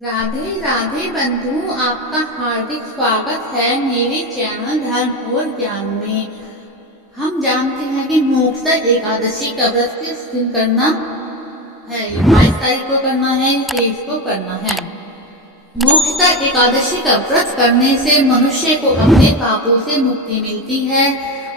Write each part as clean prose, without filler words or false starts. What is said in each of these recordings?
राधे राधे बंधु, आपका हार्दिक स्वागत है मेरे चैनल धर्म और ज्ञान में। हम जानते हैं कि मोक्षदा एकादशी का व्रत किस दिन करना है। 22 तारीख को करना है, 23 को करना है। मोक्षदा एकादशी का व्रत करने से मनुष्य को अपने पापों से मुक्ति मिलती है।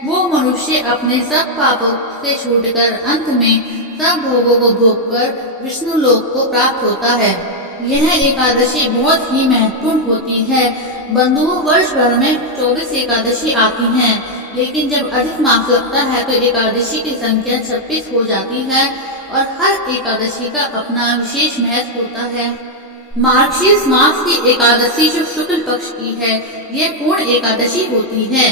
वो मनुष्य अपने सब पापों से छूटकर अंत में सब भोगों को भोगकर विष्णु लोक को प्राप्त होता है। यह एकादशी बहुत ही महत्वपूर्ण होती है। बंधुओं, वर्ष भर में 24 एकादशी आती हैं, लेकिन जब अधिक मास लगता है तो एकादशी की संख्या 26 हो जाती है और हर एकादशी का अपना विशेष महत्व होता है। मार्गशीर्ष मास की एकादशी जो शुक्ल पक्ष की है, ये पूर्ण एकादशी होती है।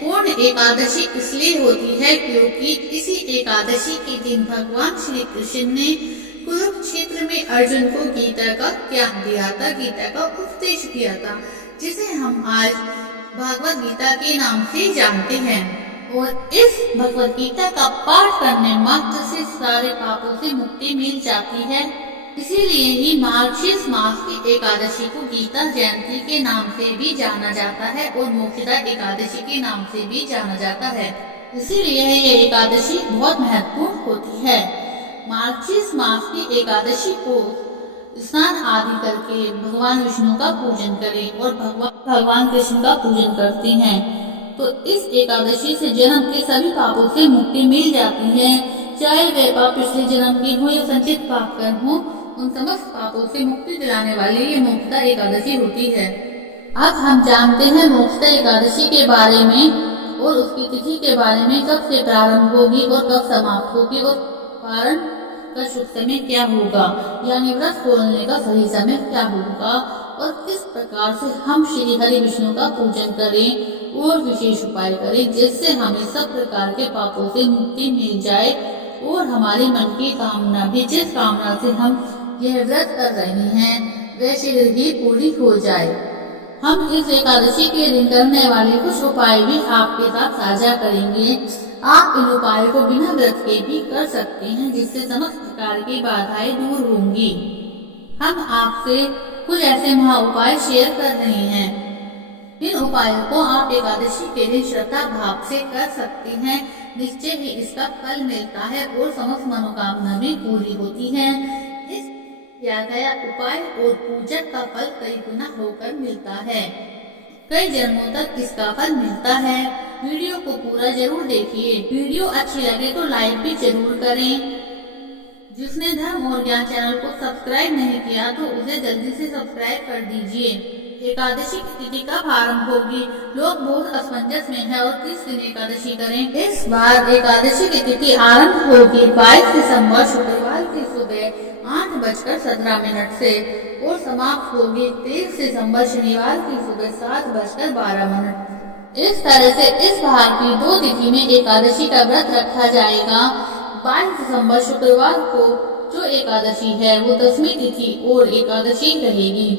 पूर्ण एकादशी इसलिए होती है क्योंकि इसी एकादशी के दिन भगवान श्री कृष्ण ने कुरुक्षेत्र में अर्जुन को गीता का ज्ञान दिया था, गीता का उपदेश दिया था, जिसे हम आज भगवद गीता के नाम से जानते हैं। और इस भगवद गीता का पाठ करने मात्र से सारे पापों से मुक्ति मिल जाती है। इसीलिए ही मार्गशीर्ष मास की एकादशी को गीता जयंती के नाम से भी जाना जाता है और मोक्षदा एकादशी के नाम से भी जाना जाता है। इसीलिए ये एकादशी बहुत महत्वपूर्ण होती है। मार्गशीर्ष मास की एकादशी को स्नान आदि करके भगवान विष्णु का पूजन करें और भगवान कृष्ण का पूजन करते हैं तो इस एकादशी से जन्म के सभी पापों से मुक्ति मिल जाती है। चाहे वे पाप पिछले जन्म के हो या संचित पाप कर्म हो, उन समस्त पापों से मुक्ति दिलाने वाली ये मोक्षदा एकादशी होती है। अब हम जानते हैं मोक्षदा एकादशी के बारे में और उसकी तिथि के बारे में, कब से प्रारंभ होगी और कब समाप्त होगी और पारण का शुभ समय क्या होगा, यानी व्रत खोलने का सही समय क्या होगा और किस प्रकार से हम श्री हरि विष्णु का पूजन करें और विशेष उपाय करें जिससे हमें सब प्रकार के पापों से मुक्ति मिल जाए और हमारी मन की कामना भी, जिस कामना से हम यह व्रत कर रहे हैं, वह शीघ्र ही पूरी हो जाए। हम इस एकादशी के दिन करने वाले कुछ उपाय भी आपके साथ साझा करेंगे। आप इन उपायों को बिना व्रत के भी कर सकते हैं, जिससे समस्त प्रकार की बाधाएं दूर होंगी। हम आपसे कुछ ऐसे महा उपाय शेयर कर रहे हैं। इन उपायों को आप एकादशी के दिन श्रद्धा भाव से कर सकते हैं। निश्चय ही इसका फल मिलता है और समस्त मनोकामना भी पूरी होती है। इस किया गया उपाय और पूजन का फल कई गुना होकर मिलता है। कई जन्मों तक इसका फल मिलता है। वीडियो को पूरा जरूर देखिए। वीडियो अच्छी लगे तो लाइक भी जरूर करें। जिसने धर्म और ज्ञान चैनल को सब्सक्राइब नहीं किया तो उसे जल्दी से सब्सक्राइब कर दीजिए। एकादशी की तिथि कब आरंभ होगी? लोग बहुत असमंजस में है और किस दिन एकादशी करें। इस बार एकादशी की तिथि आरंभ होगी 22 दिसंबर शुक्रवार की सुबह 8:17 से और समाप्त होगी 23 दिसंबर शनिवार की सुबह 7:12। इस तरह से इस बार की 2 तिथि में एकादशी का व्रत रखा जाएगा। 22 दिसंबर शुक्रवार को जो एकादशी है वो 10वीं तिथि और एकादशी रहेगी।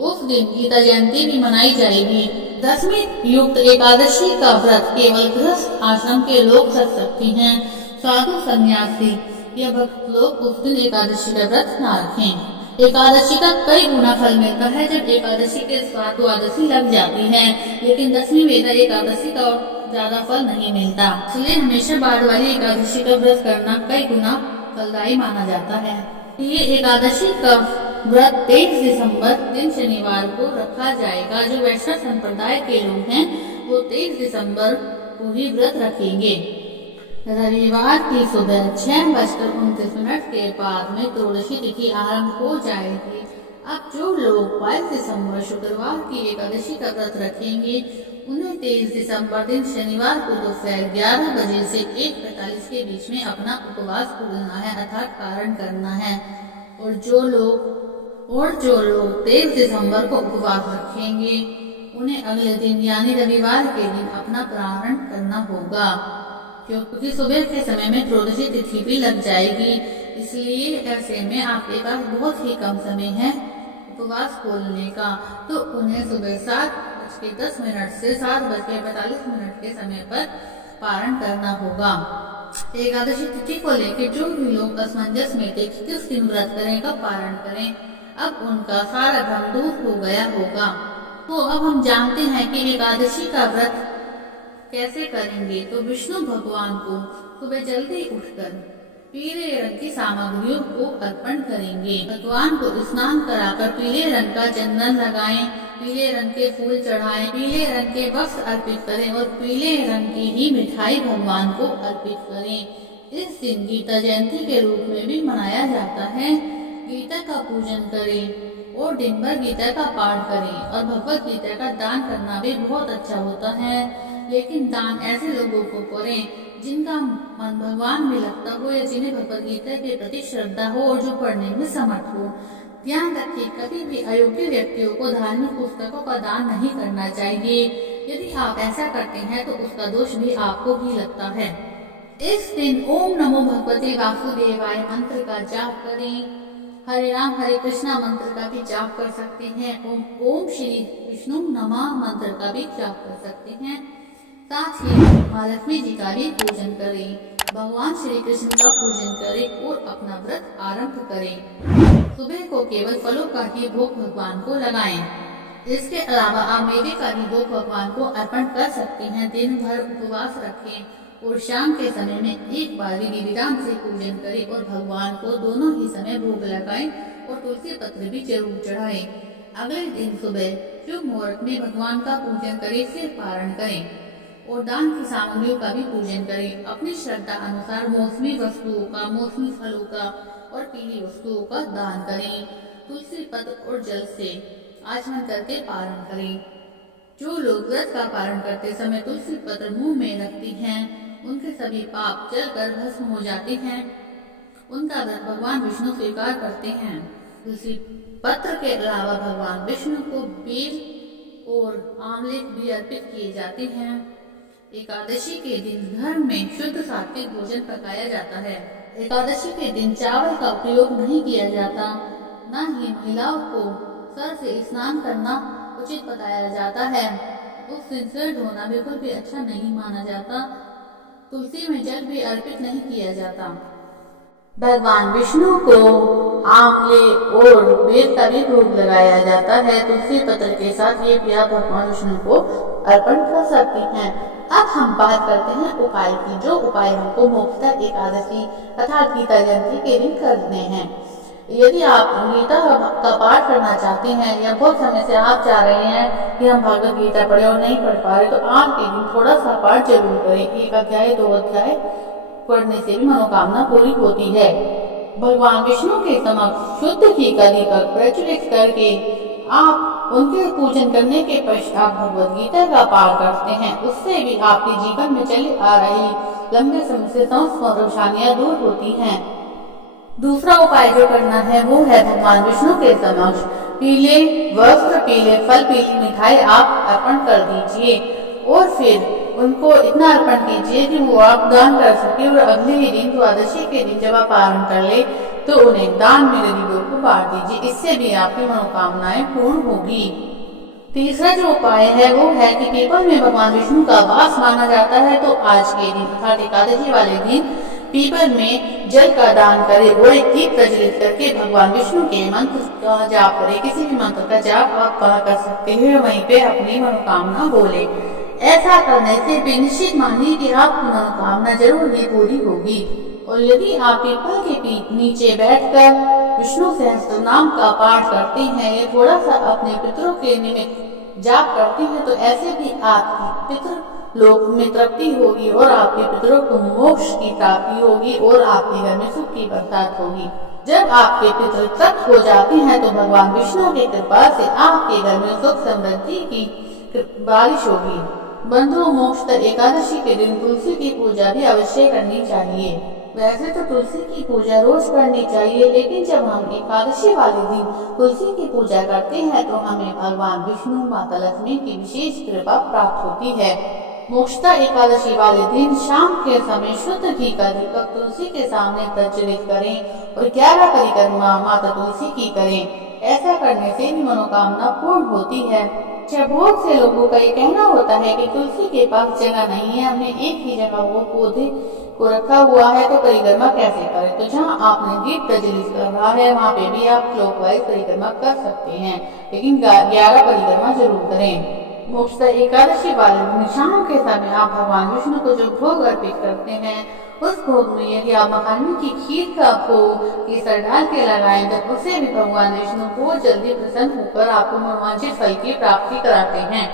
उस दिन गीता जयंती भी मनाई जाएगी। 10वीं युक्त एकादशी का व्रत केवल गृहस्थ आश्रम के लोग कर सकते हैं। साधु सन्यासी या भक्त लोग उस दिन एकादशी का व्रत न रखें। एकादशी का कई गुना फल मिलता है जब एकादशी के साथ द्वादशी लग जाती है, लेकिन 10वीं में एकादशी का ज्यादा फल नहीं मिलता। इसलिए हमेशा बाद वाली एकादशी का व्रत करना कई गुना फलदायी माना जाता है। ये एकादशी का व्रत 23 दिसंबर दिन शनिवार को रखा जाएगा। जो वैष्णव संप्रदाय के लोग हैं वो 23 दिसंबर को ही व्रत रखेंगे। रविवार की सुबह 6:29 के बाद में त्रयोदशी तिथि आरंभ हो जाएगी। अब जो लोग 22 दिसंबर शुक्रवार की एकादशी का व्रत रखेंगे उन्हें 23 दिसंबर दिन शनिवार को दोपहर 11 बजे से 1:45 के बीच में अपना उपवास खोलना है, अर्थात पारण करना है। और जो लोग 23 दिसंबर को उपवास रखेंगे उन्हें अगले दिन यानी रविवार के दिन अपना पारण करना होगा, क्योंकि सुबह के समय में त्रयोदशी तिथि भी लग जाएगी। इसलिए ऐसे में आपके पास बहुत ही कम समय है उपवास खोलने का, तो उन्हें सुबह 7:10 से 7:45 के समय पर पारण करना होगा। एकादशी तिथि को लेकर जो भी लोग असमंजस में थे किस दिन व्रत करें, कब पारण करें, अब उनका सारा भ्रम दूर हो गया होगा। तो अब हम जानते हैं कि एकादशी का व्रत कैसे करेंगे। तो विष्णु भगवान को सुबह जल्दी उठकर पीले रंग की सामग्रियों को अर्पण करेंगे। भगवान को स्नान कराकर पीले रंग का चंदन लगाएं, पीले रंग के फूल चढ़ाएं, पीले रंग के वस्त्र अर्पित करें और पीले रंग की ही मिठाई भगवान को अर्पित करें। इस दिन गीता जयंती के रूप में भी मनाया जाता है। गीता का पूजन करें और दिन भर गीता का पाठ करें और भगवत गीता का दान करना भी बहुत अच्छा होता है। लेकिन दान ऐसे लोगों को करें जिनका मन भगवान में लगता हो या जिन्हें भगवत गीता के प्रति श्रद्धा हो और जो पढ़ने में समर्थ हो। ध्यान रखिए, कभी भी अयोग्य व्यक्तियों को धार्मिक पुस्तकों का दान नहीं करना चाहिए। यदि आप ऐसा करते हैं तो उसका दोष भी आपको ही लगता है। इस दिन ओम नमो भगवते वासुदेवाय मंत्र का जाप करें। हरे राम हरे कृष्णा मंत्र का भी जाप कर सकते हैं। ओम श्री विष्णु नमः मंत्र का भी जाप कर सकते हैं। साथ ही माँ लक्ष्मी जी का भी पूजन करें, भगवान श्री कृष्ण का पूजन करें और अपना व्रत आरंभ करें। सुबह को केवल फलों का ही भोग भगवान को लगाएं। इसके अलावा आप मेवे का भी भोग भगवान को अर्पण कर सकते हैं। दिन भर उपवास रखें और शाम के समय में एक बार विधि विधान से पूजन करें और भगवान को दोनों ही समय भोग लगाएं और तुलसी पत्र भी जरूर चढ़ाएं। अगले दिन सुबह शुभ मुहूर्त में भगवान का पूजन करें, फिर पारण करें और दान की सामग्रियों का भी पूजन करें। अपनी श्रद्धा अनुसार मौसमी वस्तुओं का, मौसमी फलों का और पीली वस्तुओं का दान करें। तुलसी पत्र और जल से आचमन करके पारण करें। जो लोग व्रत का पारण करते समय तुलसी पत्र मुंह में रखती हैं, उनके सभी पाप जलकर भस्म हो जाते हैं। उनका व्रत भगवान विष्णु स्वीकार करते हैं। तुलसी पत्र के अलावा भगवान विष्णु को बेल और आंवले भी अर्पित किए जाते हैं। एकादशी के दिन घर में शुद्ध सात्विक भोजन पकाया जाता है। एकादशी के दिन चावल का उपयोग नहीं किया जाता। न ही महिलाओं को सर से स्नान करना उचित बताया जाता है। उस दिन सिर धोना बिल्कुल भी अच्छा नहीं माना जाता। तुलसी में जल भी अर्पित नहीं किया जाता। भगवान विष्णु को आंवले और बेल का भी भोग लगाया जाता है। तुलसी पत्र के साथ ये भी आप भगवान विष्णु को अर्पण कर सकती हैं। अब हम बात करते हैं उपाय की। जो उपाय हमको मोक्षदा एकादशी अर्थात गीता जयंती के दिन करने हैं। यदि आप गीता का पाठ करना चाहते हैं या बहुत समय से आप चाह रहे हैं कि हम भगवत गीता पढ़े और नहीं पढ़ पा रहे, तो आज के दिन थोड़ा सा पाठ जरूर करें। एक अध्याय 2 अध्याय पढ़ने से भी मनोकामना पूरी होती है। भगवान विष्णु के समक्ष शुद्ध घी का दीपक प्रज्वलित करके आप उनके पूजन करने के पश्चात भगवत गीता का पाठ करते हैं। उससे भी आपके जीवन में चली आ रही लंबे समय से समस्त परेशानियां दूर होती हैं। दूसरा उपाय जो करना है वो है भगवान विष्णु के समक्ष पीले वस्त्र, पीले फल, पीली मिठाई आप अर्पण कर दीजिए और फिर उनको इतना अर्पण कीजिए कि वो आप दान कर सके और अगले ही दिन द्वादशी के दिन जब आप पारण कर ले तो उन्हें दान में गरीबों को बांट दीजिए। इससे भी आपकी मनोकामनाएं पूर्ण होगी। तीसरा जो उपाय है वो है कि पीपल में भगवान विष्णु का वास माना जाता है, तो आज के दिन अर्थात एकादशी वाले दिन पीपल में जल का दान करें और एक दीप प्रज्वलित करके भगवान विष्णु के मंत्र का जाप करें। किसी भी मंत्र का जाप आप कर सकते हैं, वहीं पे अपनी मनोकामना बोले। ऐसा करने से भी निश्चित मानिए कि आपकी मनोकामना जरूर ही पूरी होगी। और यदि आप पीपल के नीचे बैठकर विष्णु सहस्त्रनाम का पाठ करते हैं या थोड़ा सा अपने पितरों के निमित्त जाप करते हैं, तो ऐसे भी आपकी पितृ लोक में तृप्ति होगी और आपके पितरों को मोक्ष की प्राप्ति होगी और आपके घर में सुख की बरसात होगी। जब आपके पितृ तृप्त हो जाते हैं तो भगवान विष्णु की कृपा से आपके घर में सुख समृद्धि की बारिश होगी। बंधुओं, मोक्षदा एकादशी के दिन तुलसी की पूजा भी अवश्य करनी चाहिए। वैसे तो तुलसी की पूजा रोज करनी चाहिए, लेकिन जब हम एकादशी वाले दिन तुलसी की पूजा करते हैं तो हमें भगवान विष्णु, माता लक्ष्मी की विशेष कृपा प्राप्त होती है। मोक्षदा एकादशी वाले दिन शाम के समय शुद्ध घी का दीपक तुलसी के सामने प्रज्वलित करें और 11 परिक्रमा माता तुलसी की करें। ऐसा करने से भी मनोकामना पूर्ण होती है। बहुत से लोगों का ये कहना होता है कि तुलसी के पास जगह नहीं है, हमने एक ही जगह वो पौधे को रखा हुआ है तो परिक्रमा कैसे करें। तो जहाँ आपने दीप प्रज्वलित कर रहा है वहाँ पे भी आप क्लॉकवाइज परिक्रमा कर सकते हैं, लेकिन 11 परिक्रमा जरूर करें। मोक्षदा एकादशी वाले दिन शाम के समय आप भगवान विष्णु को जो भोग अर्पित करते हैं उस भोग में यदि आप मखाने की खीर का भोग केसर डाल के लगाएं तो उसे भी भगवान विष्णु बहुत जल्दी प्रसन्न होकर आपको मनोवांछित फल की प्राप्ति कराते हैं।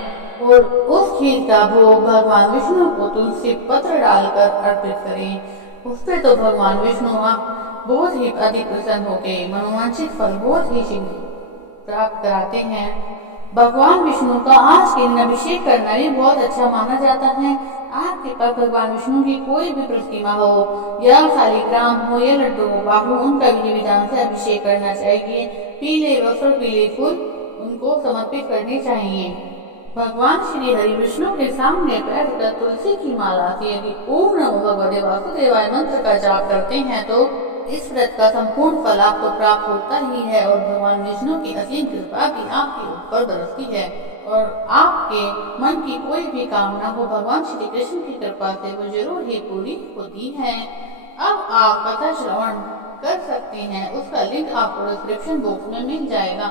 और उस खीर का भोग भगवान विष्णु को तुलसी पत्र डालकर अर्पित करें। उससे तो भगवान विष्णु बहुत ही अधिक प्रसन्न होकर मनोवांछित फल बहुत ही शीघ्र प्राप्त कराते हैं। भगवान विष्णु का आज के दिन अभिषेक करना भी बहुत अच्छा माना जाता है। आपके पास भगवान विष्णु की कोई भी प्रतिमा हो या शालिग्राम हो या लड्डू गोपाल हो, उनका विधि विधान से अभिषेक करना चाहिए। पीले वस्त्र पीले फूल उनको समर्पित करने चाहिए। भगवान श्री हरि विष्णु के सामने बैठकर तुलसी की माला से यदि ओम नमो भगवते वासुदेवाय मंत्र का जाप करते हैं तो इस व्रत का संपूर्ण फल आपको प्राप्त होता ही है और भगवान विष्णु की असीम कृपा भी आपके ऊपर बरसती है और आपके मन की कोई भी कामना हो भगवान श्री कृष्ण की कृपा से वो जरूर ही पूरी होती है। अब आप कथा श्रवण कर सकते हैं, उसका लिंक आपको डिस्क्रिप्शन बॉक्स में मिल जाएगा।